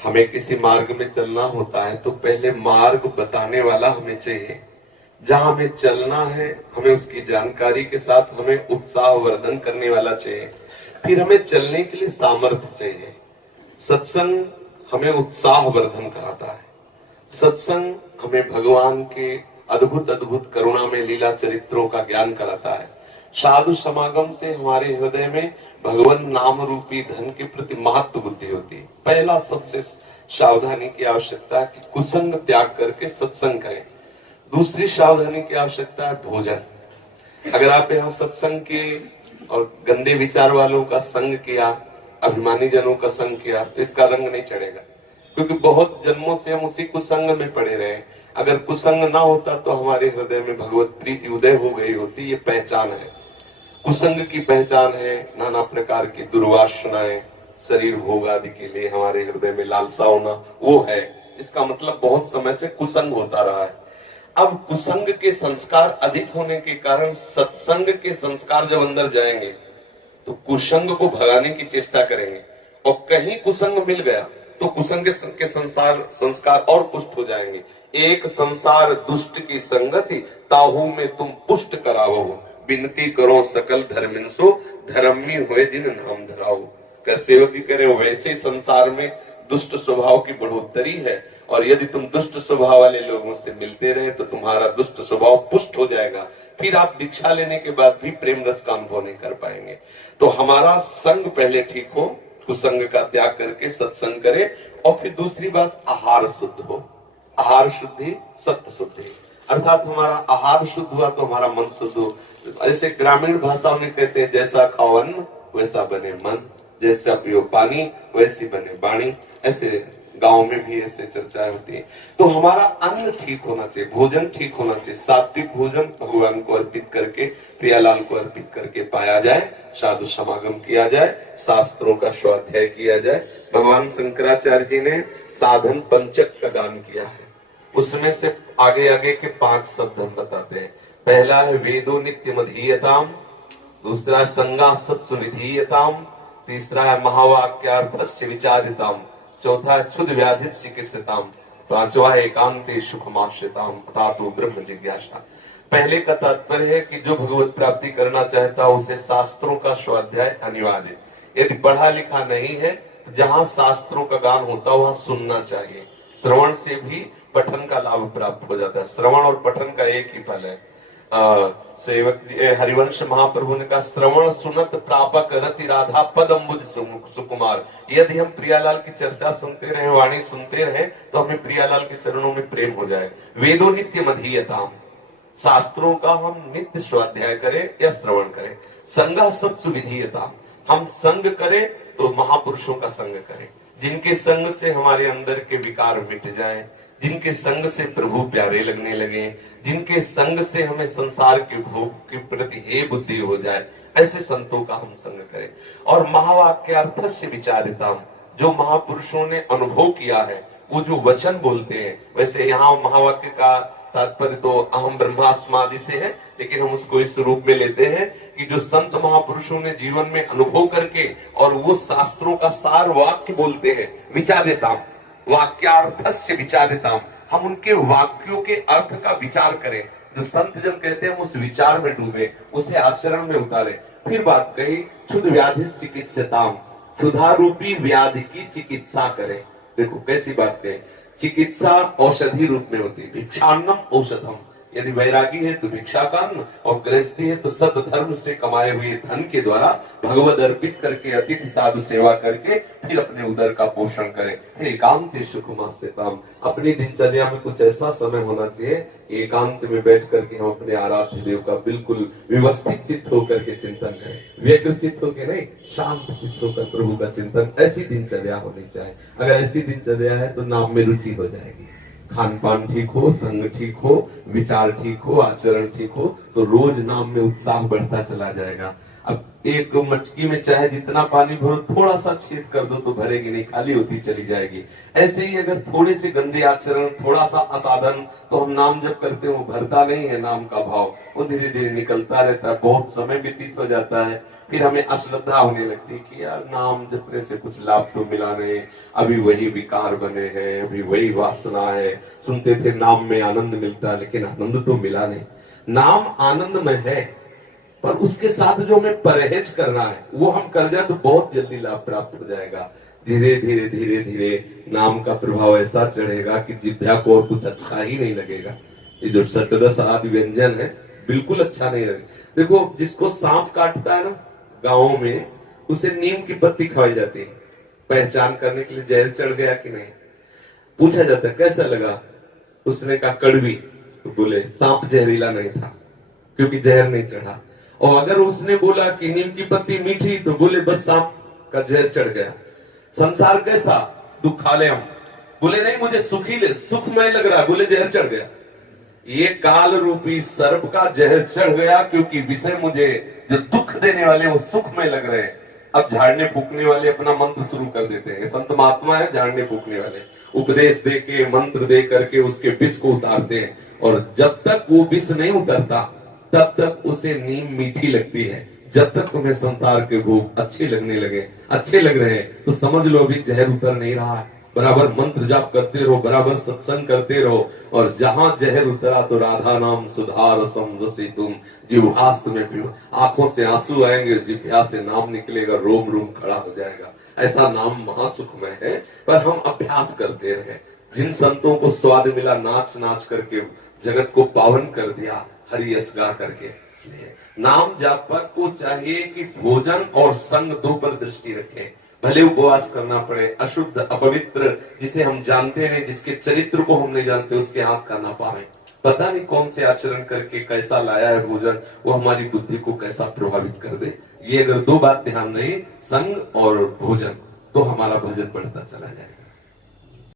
हमें किसी मार्ग में चलना होता है तो पहले मार्ग बताने वाला हमें चाहिए। जहां हमें चलना है हमें उसकी जानकारी के साथ हमें उत्साह वर्धन करने वाला चाहिए। फिर हमें चलने के लिए सामर्थ्य चाहिए। सत्संग हमें उत्साह वर्धन कराता है। सत्संग हमें भगवान के अद्भुत अद्भुत करुणा में लीला चरित्रों का ज्ञान कराता है। साधु समागम से हमारे हृदय में भगवान नाम रूपी धन के प्रति महत्व बुद्धि होती है। पहला सबसे सावधानी की आवश्यकता है कि कुसंग त्याग करके सत्संग करें। दूसरी सावधानी की आवश्यकता है भोजन। अगर आप यहाँ सत्संग के और गंदे विचार वालों का संग किया, अभिमानी जनों का संग किया, तो इसका रंग नहीं चढ़ेगा, क्योंकि बहुत जन्मों से हम उसी कुसंग में पड़े रहे। अगर कुसंग ना होता तो हमारे हृदय में भगवत प्रीति उदय हो गई होती। ये पहचान है, कुसंग की पहचान है। नाना प्रकार की दुर्वासनाएं, शरीर भोग आदि के लिए हमारे हृदय में लालसा होना, वो है। इसका मतलब बहुत समय से कुसंग होता रहा है। अब कुसंग के संस्कार अधिक होने के कारण सत्संग के संस्कार जब अंदर जाएंगे तो कुसंग को भगाने की चेष्टा करेंगे, और कहीं कुसंग मिल गया तो कुसंग के संस्कार और पुष्ट हो जाएंगे। एक संसार दुष्ट की संगति, ताहू में तुम पुष्ट करावो, विनती करो सकल धर्मिंसो, धर्मी हुए दिन नाम धराओ। कर सेवक जी कह रहे हो, वैसे संसार में दुष्ट स्वभाव की बढ़ोतरी है, और यदि तुम दुष्ट स्वभाव वाले लोगों से मिलते रहे तो तुम्हारा दुष्ट स्वभाव पुष्ट हो जाएगा। फिर आप दीक्षा लेने के बाद भी प्रेम रस का अनुभव नहीं कर पाएंगे। तो हमारा संग पहले ठीक हो, कुसंग का त्याग करके सत्संग करे। और फिर दूसरी बात, आहार शुद्ध हो। आहार शुद्धि सत्य शुद्धि, अर्थात हमारा आहार शुद्ध हुआ तो हमारा मन शुद्ध हो। ऐसे ग्रामीण भाषाओं में कहते हैं, जैसा खाओ अन्न वैसा बने मन, जैसा पियो पानी वैसी बने वाणी। ऐसे गांव में भी ऐसे चर्चाएं होती है। तो हमारा अन्न ठीक होना चाहिए, भोजन ठीक होना चाहिए। सात्विक भोजन भगवान को अर्पित करके, प्रियालाल को अर्पित करके पाया जाए, साधु समागम किया जाए, शास्त्रों का स्वाध्याय किया जाए। भगवान शंकराचार्य जी ने साधन पंचक का गान किया है, उसमें से आगे आगे के 5 शब्द हम बताते हैं। पहला है वेदो नित्य मधीयताम, दूसरा है संगा सत्सु निधीयताम, तीसरा है महावाक्यार्थस्य विचारिताम, चौथा है क्षुद व्याधित चिकित्सिताम, पांचवा है एकांते सुखमाश्रिताम अथातो ब्रह्म जिज्ञासा। पहले का तात्पर्य है कि जो भगवत प्राप्ति करना चाहता है उसे शास्त्रों का स्वाध्याय अनिवार्य। यदि पढ़ा लिखा नहीं है तो जहाँ शास्त्रों का गान होता है वहां सुनना चाहिए। श्रवण से भी पठन का लाभ प्राप्त हो जाता है। श्रवण और पठन का एक ही फल है। सेवक हरिवंश महाप्रभु ने कहा, श्रवण सुनत प्रापक रति राधा पद अम्बुज सुकुमार। यदि हम प्रियालाल की चर्चा सुनते रहे, वाणी सुनते रहे, तो हमें प्रियालाल के चरणों में प्रेम हो जाए। वेदो नित्य मधीयताम, शास्त्रों का हम नित्य स्वाध्याय करें या श्रवण करें। संगा सत्सु विधीयताम, हम संग करें तो महापुरुषों का संग करें, जिनके संग से हमारे अंदर के विकार मिट जाएं, जिनके संग से प्रभु प्यारे लगने लगे, जिनके संग से हमें संसार के भोग के प्रति हे बुद्धि हो जाए, ऐसे संतों का हम संग करें। और महावाक्यार्थस्य विचारिताम, जो महापुरुषों ने अनुभव किया है, वो जो वचन बोलते हैं, वैसे यहाँ महावाक्य का तात्पर्य तो अहम ब्रह्मास्मादि से है, लेकिन हम उसको इस रूप में लेते हैं कि जो संत महापुरुषों ने जीवन में अनुभव करके और वो शास्त्रों का सार वाक्य बोलते हैं, विचारिताम, वाक्यार्थस्य विचारिताम, हम उनके वाक्यों के अर्थ का विचार करें। जो संत जन कहते हैं उस विचार में डूबे, उसे आचरण में उतारे। फिर बात कही, क्षुद व्याधि चिकित्सिताम, क्षुधा रूपी व्याधि की चिकित्सा करें। देखो कैसी बात कही, चिकित्सा औषधि रूप में होती है। भिक्षान्नम औषधम, यदि वैरागी है तो भिक्षा का अन्न, और गृहस्थी है तो सत धर्म से कमाए हुए धन के द्वारा भगवद अर्पित करके अतिथि साधु सेवा करके फिर अपने उदर का पोषण करें। फिर एकांत सुखमास्यताम, अपनी दिनचर्या में कुछ ऐसा समय होना चाहिए कि एकांत में बैठ करके हम अपने आराध्य देव का बिल्कुल व्यवस्थित चित्त होकर के चिंतन करें। व्यग्र चित्त होकर नहीं, शांत चित्त होकर प्रभु का चिंतन, ऐसी दिनचर्या होनी चाहिए। अगर ऐसी दिनचर्या है तो नाम में रुचि हो जाएगी। खान पान ठीक हो, संग ठीक हो, विचार ठीक हो, आचरण ठीक हो, तो रोज नाम में उत्साह बढ़ता चला जाएगा। अब एक मटकी में चाहे जितना पानी भरो, थोड़ा सा छेद कर दो तो भरेगी नहीं, खाली होती चली जाएगी। ऐसे ही अगर थोड़े से गंदे आचरण, थोड़ा सा असाधन, तो हम नाम जप करते हो, भरता नहीं है नाम का भाव, वो धीरे धीरे निकलता रहता है। बहुत समय व्यतीत हो जाता है, फिर हमें अश्रद्धा होने लगती है कि यार नाम जपने से कुछ लाभ तो मिला नहीं, अभी वही विकार बने हैं, अभी वही वासना है। सुनते थे नाम में आनंद मिलता है, लेकिन आनंद तो मिला नहीं। नाम आनंद में है, पर उसके साथ जो हमें परहेज करना है वो हम कर जाए तो बहुत जल्दी लाभ प्राप्त हो जाएगा। धीरे धीरे धीरे धीरे नाम का प्रभाव ऐसा चढ़ेगा कि जिह्वा को और कुछ अच्छा ही नहीं लगेगा। ये जो सटरस आदि व्यंजन है बिल्कुल अच्छा नहीं लगेगा। देखो, जिसको सांप काटता है ना गाँव में, उसे नीम की पत्ती खवाई जाती है पहचान करने के लिए, जहर चढ़ गया कि नहीं। पूछा जाता है कैसा लगा, उसने कहा कड़वी, तो बोले सांप जहरीला नहीं था क्योंकि जहर नहीं चढ़ा। और अगर उसने बोला कि नीम की पत्ती मीठी, तो बोले बस सांप का जहर चढ़ गया। संसार कैसा, दुखालयम, बोले नहीं मुझे सुखी ले, सुखमय लग रहा, बोले जहर चढ़ गया। ये काल रूपी सर्प का जहर चढ़ गया, क्योंकि विषय मुझे जो दुख देने वाले वो सुखमय लग रहे हैं। अब झाड़ने फूकने वाले अपना मंत्र शुरू कर देते हैं। संत महात्मा है झाड़ने फूकने वाले, उपदेश दे के मंत्र दे करके उसके विष को उतारते हैं, और जब तक वो विष नहीं उतरता तब तक उसे नीम मीठी लगती है। जब तक तुम्हें संसार के भोग अच्छे लगने लगे, अच्छे लग रहे हैं, तो समझ लो अभी जहर उतर नहीं रहा है। बराबर मंत्र जाप करते रहो, बराबर सत्संग करते रहो, और जहां जहर उतरा तो राधा नाम सुधा रसम रसी तुम जिह्वास्त में पियो। आंखों से आंसू आएंगे, जिह्वा से नाम निकलेगा, रोम रोम खड़ा हो जाएगा। ऐसा नाम महासुखमय है, पर हम अभ्यास करते रहे। जिन संतों को स्वाद मिला नाच नाच करके जगत को पावन कर दिया, हरि यश गा करके, इसलिए नाम जापक को चाहिए कि भोजन और संग दो पर दृष्टि रखे। भले उपवास करना पड़े, अशुद्ध अपवित्र जिसे हम जानते नहीं, जिसके चरित्र को हम नहीं जानते, उसके हाथ का ना पावे। पता नहीं कौन से आचरण करके कैसा लाया है भोजन, वो हमारी बुद्धि को कैसा प्रभावित कर दे। ये अगर दो बात ध्यान नहीं, संग और भोजन, तो हमारा भजन बढ़ता चला जाएगा।